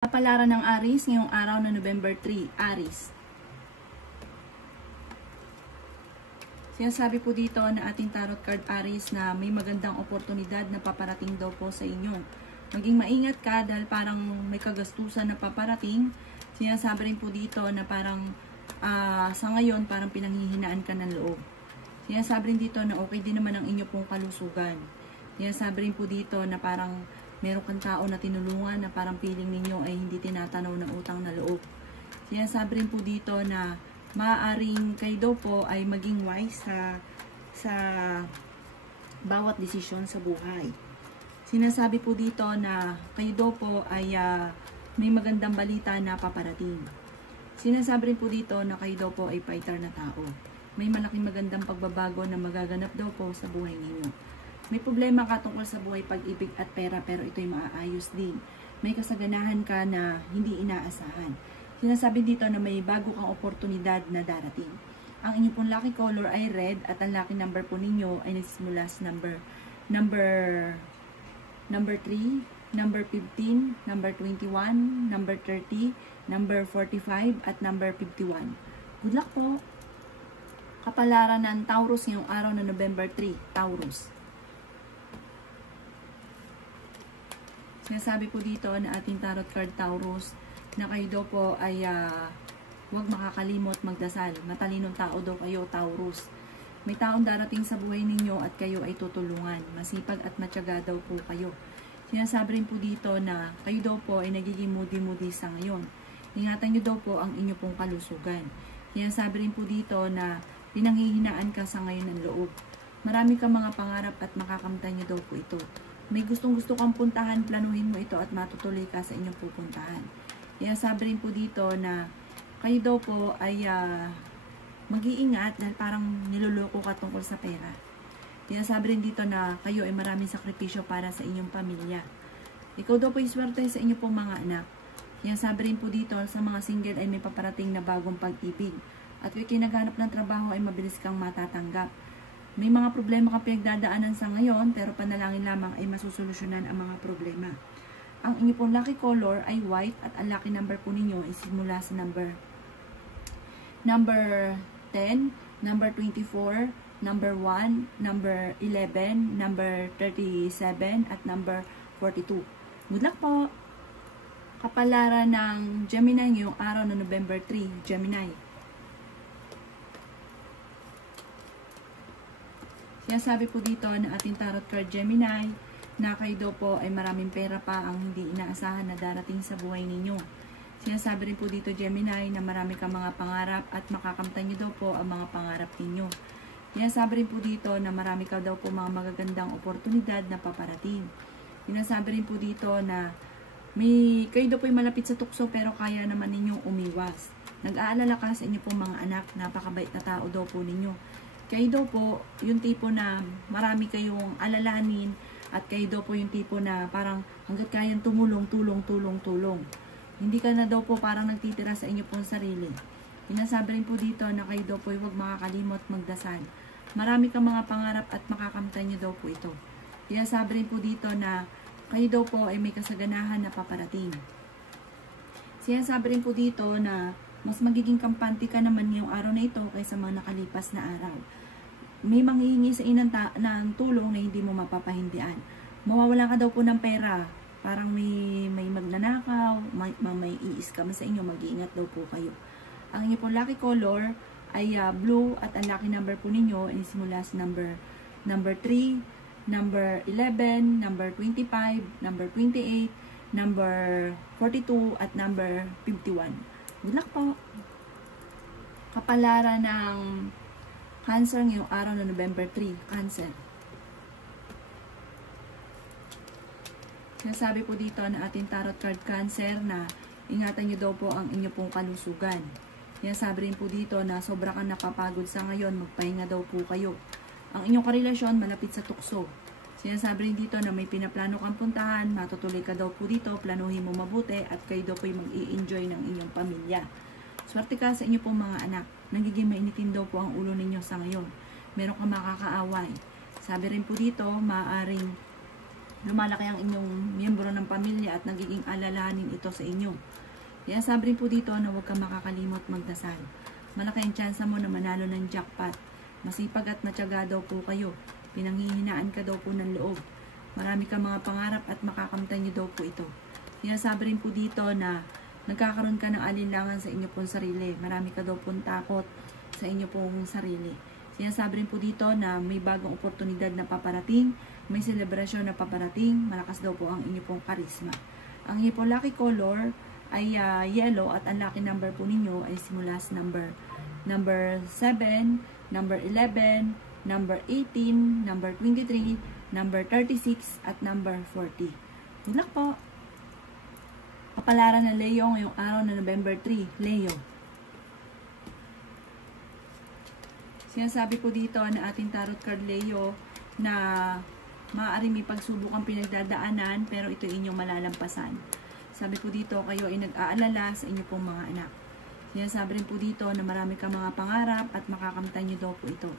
Kapalaran ng Aries ngayong araw na November 3, Aries. Sinasabi po dito na ating tarot card Aries na may magandang oportunidad na paparating daw po sa inyo. Maging maingat ka dahil parang may kagastusan na paparating. Sinasabi rin po dito na parang sa ngayon parang pinanghihinaan ka ng loob. Sinasabi rin dito na okay din naman ang inyo pong kalusugan. Sinasabi rin po dito na parang meron kang tao na tinulungan na parang feeling ninyo ay hindi tinatanaw ng utang na loob. Sinasabi rin po dito na maaaring kayo daw po ay maging wise sa bawat desisyon sa buhay. Sinasabi po dito na kayo daw po ay may magandang balita na paparating. Sinasabi rin po dito na kayo daw po ay fighter na tao. May malaking magandang pagbabago na magaganap daw po sa buhay ninyo. May problema ka tungkol sa buhay, pag-ibig at pera, pero ito'y maaayos din. May kasaganahan ka na hindi inaasahan. Sinasabi dito na may bago kang oportunidad na darating. Ang inyong pong lucky color ay red at ang lucky number po ninyo ay nagsisimula sa number 3, number 15, number 21, number 30, number 45 at number 51. Good luck po! Kapalaran ng Taurus ngayong araw na November 3, Taurus. Sinasabi po dito na ating tarot card Taurus na kayo daw po ay huwag makakalimot magdasal. Matalinong tao daw kayo, Taurus. May taong darating sa buhay ninyo at kayo ay tutulungan. Masipag at matyaga daw po kayo. Sinasabi rin po dito na kayo daw po ay nagiging moody sa ngayon. Ingatan nyo daw po ang inyo pong kalusugan. Sinasabi rin po dito na pinanghihinaan ka sa ngayon ng loob. Marami kang mga pangarap at makakamtan nyo daw po ito. May gustong-gusto kang puntahan, planuhin mo ito at matutuloy ka sa inyong pupuntahan. Kaya sabi rin po dito na kayo daw po ay mag-iingat dahil parang niloloko ka tungkol sa pera. Kaya sabi rin dito na kayo ay maraming sakripisyo para sa inyong pamilya. Ikaw daw po ay swerte sa inyong pong mga anak. Kaya sabi rin po dito sa mga single ay may paparating na bagong pag-ibig. At kung kinaghanap ng trabaho ay mabilis kang matatanggap. May mga problema kang pinagdadaanan sa ngayon, pero panalangin lamang ay masusolusyonan ang mga problema. Ang inyo pong lucky color ay white at ang lucky number po ninyo ay simula sa number 10, number 24, number 1, number 11, number 37, at number 42. Good luck po! Kapalaran ng Gemini ngayong araw na November 3, Gemini. Sinasabi po dito na ating tarot card Gemini na kayo daw po ay maraming pera pa ang hindi inaasahan na darating sa buhay ninyo. Sinasabi rin po dito Gemini na marami kang mga pangarap at makakamtan nyo daw po ang mga pangarap ninyo. Sinasabi rin po dito na marami ka daw po mga magagandang oportunidad na paparating. Sinasabi rin po dito na kayo daw po ay malapit sa tukso pero kaya naman ninyong umiwas. Nag-aalala ka sa inyo pong mga anak, napakabait na tao daw po ninyo. Kayo daw po yung tipo na marami kayong alalahanin at kayo daw po yung tipo na parang hanggat kayang tulong. Hindi ka na daw po parang nagtitira sa inyo pong sarili. Pinasabi rin po dito na kayo daw po huwag makakalimot magdasal. Marami kang mga pangarap at makakamtan nyo daw po ito. Pinasabi rin po dito na kayo daw po ay may kasaganahan na paparating. Sinasabi rin po dito na mas magiging kampante ka naman ngayong araw na ito kaysa mga nakalipas na araw. May manghihingi sa inang ng tulong na hindi mo mapapahindian. Mawawala ka daw po ng pera. Parang may magnanakaw, may i-scam sa inyo, mag-iingat daw po kayo. Ang inyo po lucky color ay blue at ang lucky number po ninyo ay simula sa number 3, number 11, number 25, number 28, number 42 at number 51. Good luck po! Kapalaran ng Cancer ngayong araw na November 3, Cancer. Nasabi po dito na ating tarot card Cancer na ingatan nyo daw po ang inyo pong kalusugan. Nasabi rin po dito na sobra kang napapagod sa ngayon, magpahinga daw po kayo. Ang inyong karelasyon malapit sa tukso. Sinasabi rin dito na may pinaplano kang puntahan, matutuloy ka daw po dito, planuhin mo mabuti at kayo daw po yung mag-i-enjoy ng inyong pamilya. Swerte ka sa inyo pong mga anak. Nagiging mainitin daw po ang ulo ninyo sa ngayon. Meron kang makakaaway. Sabi rin po dito, maaaring lumalaki ang inyong miyembro ng pamilya at nagiging alalahanin ito sa inyo. Kaya sabi rin po dito na huwag kang makakalimot magdasal. Malaki ang tsansa mo na manalo ng jackpot. Masipag at matyaga daw po kayo. Pinanghihinaan ka daw po ng loob. Marami kang mga pangarap at makakamtan niyo daw po ito. Kaya sabi rin po dito na nagkakaroon ka ng alinlangan sa inyo pong sarili. Marami ka daw pong takot sa inyo pong sarili. Sinasabi rin po dito na may bagong oportunidad na paparating, may selebrasyon na paparating, malakas daw po ang inyo pong karisma. Ang inyo pong lucky color ay yellow at ang lucky number po ninyo ay simula sa number 7, number 11, number 18, number 23, number 36, at number 40. Good luck po! Kapalaran ng Leo ngayong araw na November 3, Leo. Sinasabi po dito na ating tarot card Leo na maaaring may pagsubok ang pinagdadaanan pero ito inyong malalampasan. Sabi po dito kayo ay nag-aalala sa inyo pong mga anak. Sinasabi rin po dito na marami kang mga pangarap at makakamtan nyo daw po ito.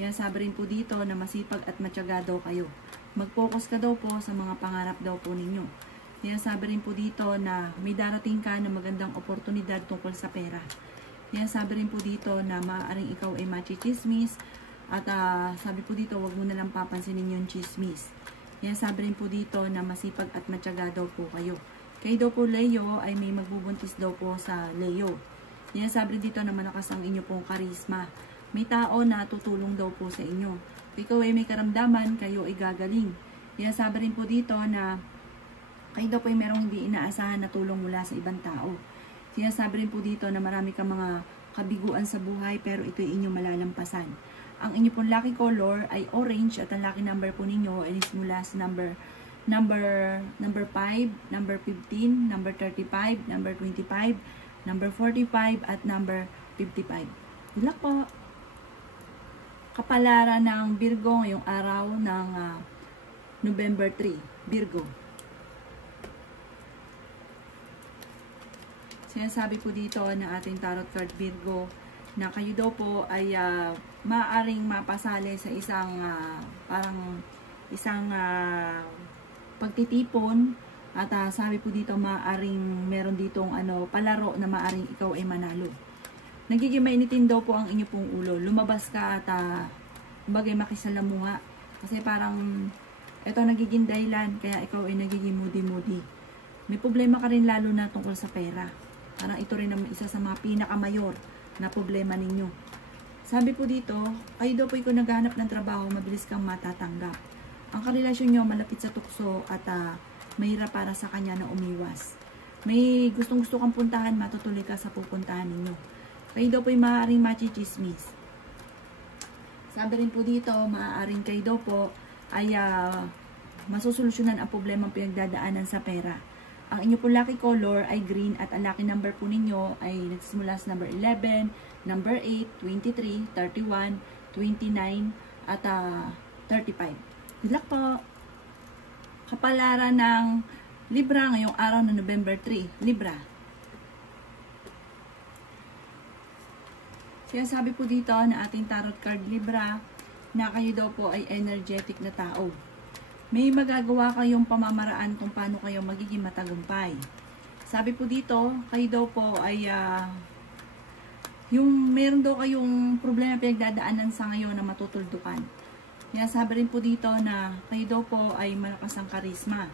Sinasabi rin po dito na masipag at matyaga daw kayo. Mag-focus ka daw po sa mga pangarap daw po ninyo. Sinasabi rin po dito na may darating ka na magandang oportunidad tungkol sa pera. Sinasabi rin po dito na maaaring ikaw ay machichismis at sabi po dito wag mo nalang papansinin yung chismis. Sinasabi rin po dito na masipag at matyaga daw po kayo. Kayo daw po Leo ay may magbubuntis daw po sa Leo. Sinasabi rin dito na malakas ang inyo pong karisma. May tao na tutulong daw po sa inyo. Kung ikaw ay may karamdaman, kayo ay gagaling. Sinasabi rin po dito na kayo daw po ay merong hindi inaasahan na tulong mula sa ibang tao. Sinasabi rin po dito na marami kang mga kabiguan sa buhay pero ito ay inyong malalampasan. Ang inyo pong lucky color ay orange at ang lucky number po ninyo ay mula sa number 5, number 15, number 35, number 25, number 45, at number 55. Good luck po! Kapalaran ng Virgo ngayong araw ng November 3, Virgo. Sinasabi po dito na ating tarot card Virgo na kayo daw po ay maaaring mapasali sa isang pagtitipon at sabi po dito maaaring meron ditong palaro na maaaring ikaw ay manalo. Nagiging mainitin daw po ang inyo pong ulo. Lumabas ka at bagay makisalamuha kasi parang ito nagiging dahilan kaya ikaw ay nagiging moody. May problema ka rin lalo na tungkol sa pera. Parang ito rin ang isa sa mga pinakamayor na problema ninyo. Sabi po dito, kayo daw po kung naghahanap ng trabaho, mabilis kang matatanggap. Ang karelasyon nyo malapit sa tukso at mahirap para sa kanya na umiwas. May gustong-gusto kang puntahan, matutuloy ka sa pupuntahan ninyo. Kayo daw po ay maaaring machichismis. Sabi rin po dito, maaaring kayo daw po ay masusolusyonan ang problema pinagdadaanan sa pera. Ang inyo po lucky color ay green at ang lucky number po ninyo ay nagsimula sa number 11, number 8, 23, 31, 29, at 35. Good luck po! Kapalaran ng Libra ngayong araw na November 3, Libra. Sinasabi po dito na ating tarot card Libra na kayo daw po ay energetic na tao. May magagawa kayong pamamaraan kung paano kayo magiging matagumpay. Sabi po dito, kayo daw po ay meron daw kayong problema pinagdadaanan sa ngayon na matutuldukan. Kaya sabi rin po dito na kayo daw po ay malakas ang karisma.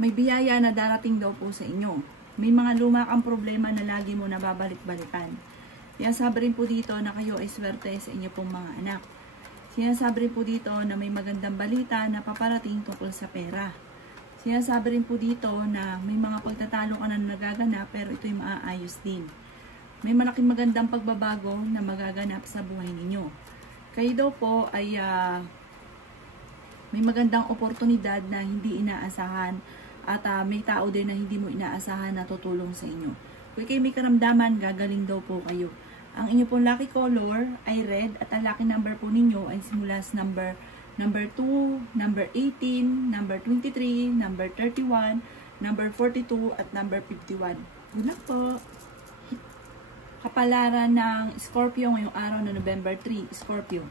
May biyaya na darating daw po sa inyo. May mga lumakang problema na lagi mo nababalik-balikan. Kaya sabi rin po dito na kayo ay swerte sa inyo pong mga anak. Sinasabi rin po dito na may magandang balita na paparating tungkol sa pera. Sinasabi rin po dito na may mga pagtatalo ka na nagaganap pero ito'y maaayos din. May malaking magandang pagbabago na magaganap sa buhay ninyo. Kayo daw po ay may magandang oportunidad na hindi inaasahan at may tao din na hindi mo inaasahan na tutulong sa inyo. Kung kayo may karamdaman, gagaling daw po kayo. Ang inyo pong lucky color ay red at ang lucky number po ninyo ay simula sa number 2, number 18, number 23, number 31, number 42, at number 51. Good luck po! Kapalaran ng Scorpio ngayong araw na November 3, Scorpio.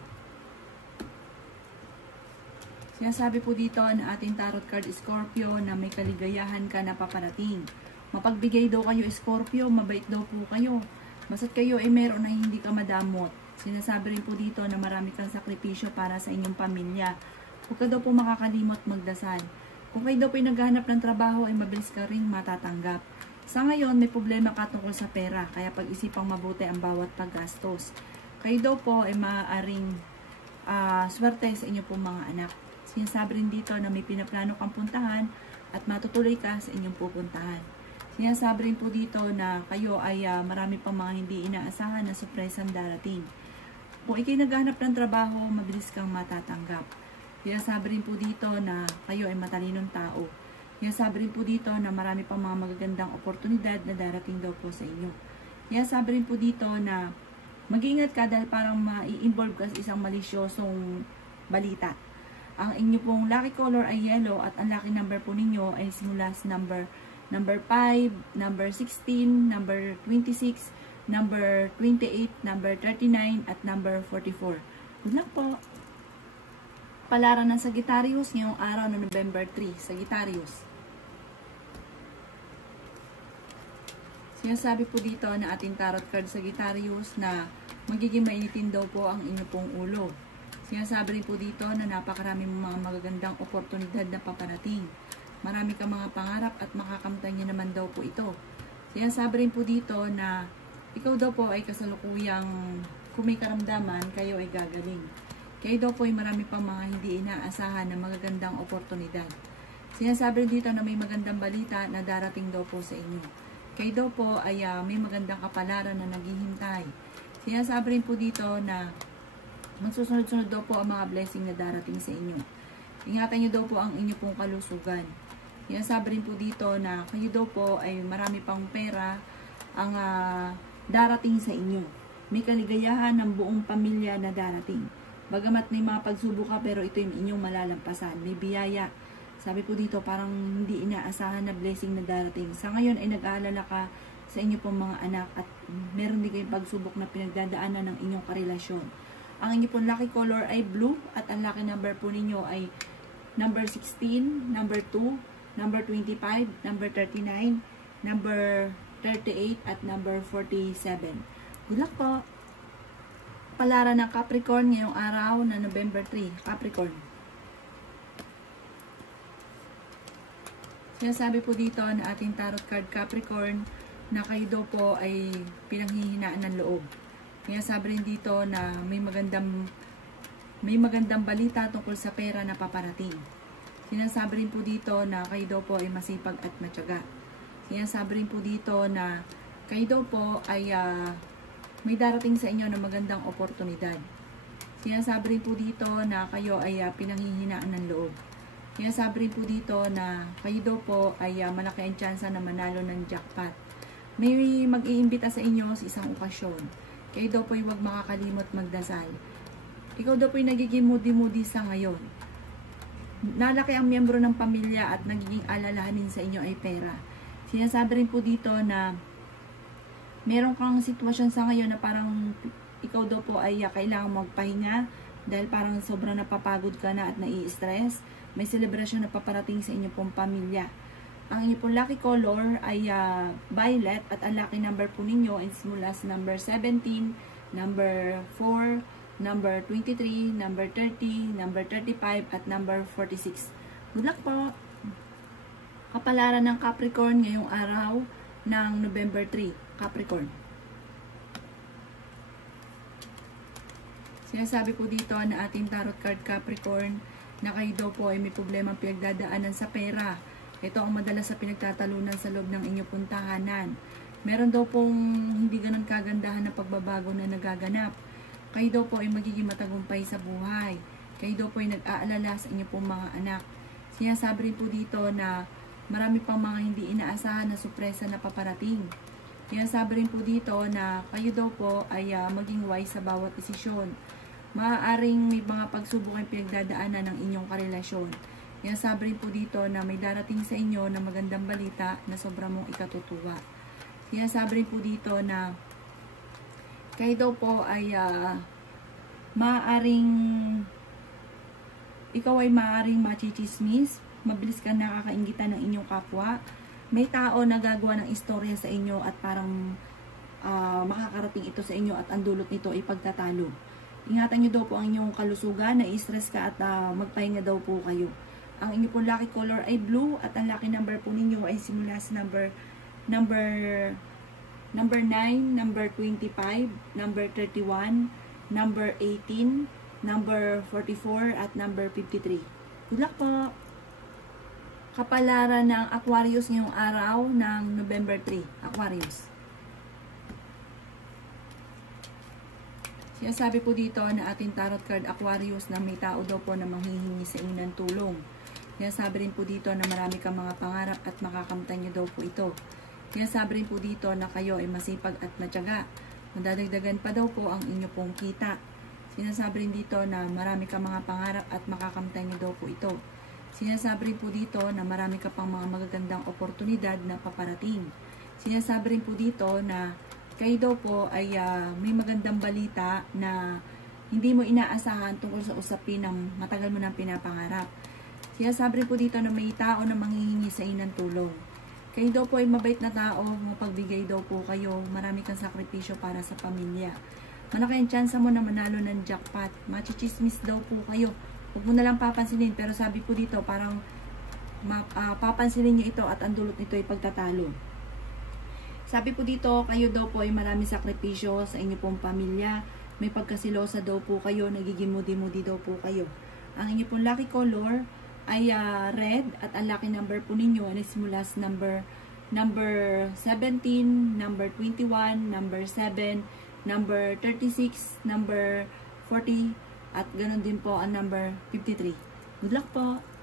Sinasabi po dito na ating tarot card Scorpio na may kaligayahan ka na paparating. Mapagbigay daw kayo Scorpio, mabait daw po kayo. Basta't kayo ay meron na hindi ka madamot. Sinasabi rin po dito na marami kang sakripisyo para sa inyong pamilya. Huwag ka daw po makakalimot magdasal. Kung kayo daw po ay naghahanap ng trabaho ay mabilis ka rin matatanggap. Sa ngayon may problema ka tungkol sa pera, kaya pag-isipang mabuti ang bawat paggastos. Kayo daw po ay maaaring swerte sa inyong pong mga anak. Sinasabi rin dito na may pinaplano kang puntahan at matutuloy ka sa inyong pupuntahan. Sinasabi rin po dito na kayo ay marami pang mga hindi inaasahan na surpresang darating. Kung ikay naghahanap ng trabaho, mabilis kang matatanggap. Sinasabi rin po dito na kayo ay matalinong tao. Sinasabi rin po dito na marami pang mga magagandang oportunidad na darating daw po sa inyo. Sinasabi rin po dito na mag-ingat ka dahil parang ma-involve ka sa isang malisyosong balita. Ang inyo pong lucky color ay yellow at ang lucky number po ninyo ay simula sa number 5, number 16, number 26, number 28, number 39, at number 44. Good luck po! Palaran ng Sagittarius ngayong araw na November 3. Sagittarius. Sinasabi po dito na ating tarot card Sagittarius na magiging mainitin daw po ang inyo pong ulo. Sinasabi rin po dito na napakaraming mga magagandang oportunidad na paparating. Marami kang mga pangarap at makakamtan niya naman daw po ito. Sinasabi rin po dito na ikaw daw po ay kasalukuyang kung may karamdaman, kayo ay gagaling. Kayo daw po ay marami pang mga hindi inaasahan na magagandang oportunidad. Sinasabi rin dito na may magandang balita na darating daw po sa inyo. Kayo daw po ay may magandang kapalaran na naghihintay. Sinasabi rin po dito na magsusunod-sunod daw po ang mga blessing na darating sa inyo. Ingatan nyo daw po ang inyo pong kalusugan. Sinasabi rin po dito na kayo daw po ay marami pang pera ang darating sa inyo. May kaligayahan ng buong pamilya na darating. Bagamat may mga pagsubok ka pero ito yung inyong malalampasan. May biyaya. Sabi po dito parang hindi inaasahan na blessing na darating. Sa ngayon ay nag-aalala ka sa inyo pong mga anak at meron din kayong pagsubok na pinagdadaanan ng inyong karelasyon. Ang inyong pong lucky color ay blue at ang lucky number po ninyo ay number 16, number 2, number 25, number 39, number 38 at number 47. Good luck po! Palaran ng Capricorn ngayong araw na November 3. Capricorn. Sinasabi po dito na ating tarot card Capricorn na kayo daw po ay pinanghihinaan ng loob. Sinasabi rin dito na may magandang balita tungkol sa pera na paparating. Sinasabi rin po dito na kayo daw po ay masipag at matyaga. Sinasabi rin po dito na kayo daw po ay may darating sa inyo na magandang oportunidad. Sinasabi rin po dito na kayo ay pinanghihinaan ng loob. Sinasabi rin po dito na kayo daw po ay malaki ang tsansa na manalo ng jackpot. May mag-iimbita sa inyo sa isang okasyon. Kayo daw po ay huwag makakalimot magdasal. Ikaw daw po ay nagiging moody-moody sa ngayon. Nalaki ang miyembro ng pamilya at nagiging alalahanin sa inyo ay pera. Sinasabi rin po dito na meron kang sitwasyon sa ngayon na parang ikaw daw po ay kailangan magpahinga dahil parang sobrang napapagod ka na at nai-stress. May selebrasyon na paparating sa inyong pong pamilya. Ang inyong pong lucky color ay violet at ang lucky number po ninyo ay simula sa number 17, number 4, number 23, number 30, number 35 at number 46. Good luck po! Kapalaran ng Capricorn ngayong araw ng November 3. Capricorn. Sinasabi po dito na ating tarot card Capricorn na kayo daw po ay may problemang pinagdadaanan sa pera. Ito ang madalas sa pinagtatalunan sa loob ng inyong pong tahanan. Meron daw pong hindi ganun kagandahan na pagbabago na nagaganap. Kayo daw po ay magiging matagumpay sa buhay. Kayo daw po ay nag-aalala sa inyong pong mga anak. Sinasabi rin po dito na marami pang mga hindi inaasahan na sorpresa na paparating. Sinasabi rin po dito na kayo daw po ay maging wise sa bawat desisyon. Maaaring may mga pagsubok ang pinagdadaanan ng inyong karelasyon. Sinasabi rin po dito na may darating sa inyo na magandang balita na sobra mong ikatutuwa. Sinasabi rin po dito na kayo daw po ay maaaring ikaw ay maaaring machichismis, mabilis ka nakakainggitan ng inyong kapwa, may tao na gagawa ng istorya sa inyo at parang makakarating ito sa inyo at ang dulot nito ay pagtatalo. Ingatan nyo daw po ang inyong kalusugan, na-stress ka at magpahinga daw po kayo. Ang inyong po lucky color ay blue at ang lucky number po ninyo ay simula sa number 9, number 25, number 31, number 18, number 44 at number 53. Good luck po! Kapalaran ng Aquarius ngayong araw ng November 3. Aquarius. Sinasabi po dito na ating tarot card Aquarius na may tao daw po na manghihingi sa inyo ng tulong. Sinasabi rin po dito na marami kang mga pangarap at makakamtan nyo daw po ito. Sinasabi rin po dito na kayo ay masipag at matyaga. Madadagdagan pa daw po ang inyo pong kita. Sinasabi rin dito na marami kang mga pangarap at makakamtan nyo daw po ito. Sinasabi rin po dito na marami ka pang mga magagandang oportunidad na paparating. Sinasabi rin po dito na kayo daw po ay may magandang balita na hindi mo inaasahan tungkol sa usapin ng matagal mo nang pinapangarap. Sinasabi rin po dito na may tao na manghihingi sa inyo ng tulong. Kayo daw po ay mabait na tao, mapagbigay daw po kayo, marami kang sakripisyo para sa pamilya. Malaki ang tsansa mo na manalo ng jackpot, machichismis daw po kayo. Huwag mo na lang papansinin, pero sabi po dito parang papansinin nyo ito at ang dulot nito ay pagtatalo. Sabi po dito, kayo daw po ay maraming sakripisyo sa inyo pong pamilya. May pagkasilosa daw po kayo, nagiging moody-moody daw po kayo. Ang inyo pong lucky color ay red at ang lucky number po ninyo ay simula sa number 17, number 21, number 7, number 36, number 40 at ganoon din po ang number 53. Good luck po!